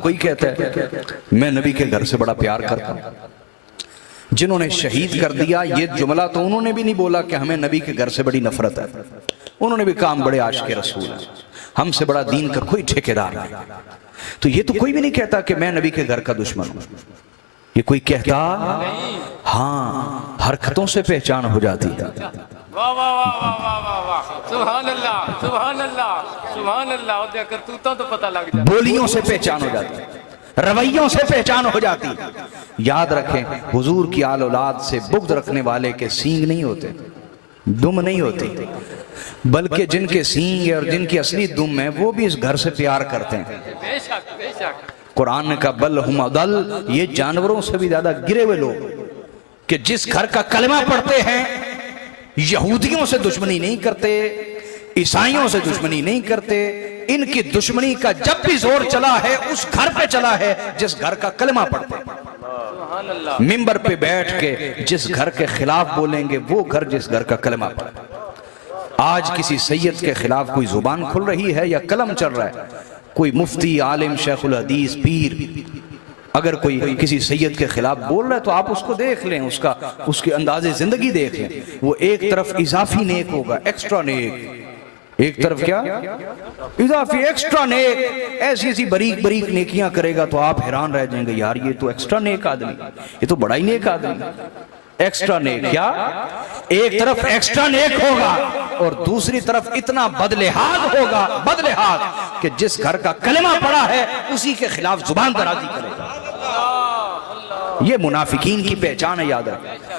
कोई कहता है मैं नबी के घर से बड़ा प्यार करता हूं, जिन्होंने शहीद कर दिया ये जुमला तो उन्होंने भी नहीं बोला कि हमें नबी के घर से बड़ी नफरत है, उन्होंने भी काम बड़े आशिक़ रसूल हैं, हमसे बड़ा दीन का कोई ठेकेदार नहीं। तो ये तो कोई भी नहीं कहता कि मैं नबी के घर का दुश्मन हूं। ये कोई कहता हाँ, हरकतों से पहचान हो जाती है। वाह वाह वाह वाह वाह वाह वाह, सुभान अल्लाह सुभान अल्लाह सुभान अल्लाह। और देखकर तूता तो पता लग जाता, बोलियों से पहचान हो जाती है, रवैयों से पहचान हो जाती है। याद रखें, हुजूर की आल औलाद से बुग़्ज़ रखने वाले के सींग नहीं होते, दुम नहीं होती, बल्कि जिनके सींग और जिनकी असली दुम है वो भी इस घर से प्यार करते हैं। बेशक बेशक। कुरान ने कहा बल हुम अदल, ये जानवरों से भी ज्यादा गिरे हुए लोग कि जिस घर का कलमा पढ़ते हैं, यहूदियों से दुश्मनी नहीं करते, ईसाइयों से दुश्मनी नहीं करते, इनकी दुश्मनी का जब भी जोर चला है उस घर पे चला है जिस घर का कलमा पढ़ते हैं। मिंबर पे बैठ के जिस घर के खिलाफ बोलेंगे वो घर जिस घर का कलमा पढ़े। आज किसी सैयद के खिलाफ कोई जुबान खुल रही है या कलम चल रहा है, कोई मुफ्ती, आलिम, शेखुल हदीस, पीर अगर कोई किसी सैयद के खिलाफ बोल रहा है तो आप उसको देख लें, उसके अंदाजे जिंदगी देख लें। वो एक तरफ इजाफी नेक होगा, एक्स्ट्रा नेक, एक तरफ क्या इजाफी एक्स्ट्रा नेक, ऐसी ऐसी बारीक बारीक नेकियां करेगा तो आप हैरान रह जाएंगे, यार ये तो एक्स्ट्रा नेक आदमी, ये तो बड़ा ही नेक आदमी। एक्स्ट्रा नेक क्या, एक तरफ एक्स्ट्रा नेक होगा और दूसरी तरफ इतना बदलिहाज होगा, बदलिहाज कि जिस घर का कलमा पड़ा है उसी के खिलाफ जुबान दराजी करेगा। ये मुनाफिकीन की पहचान है, याद रखें।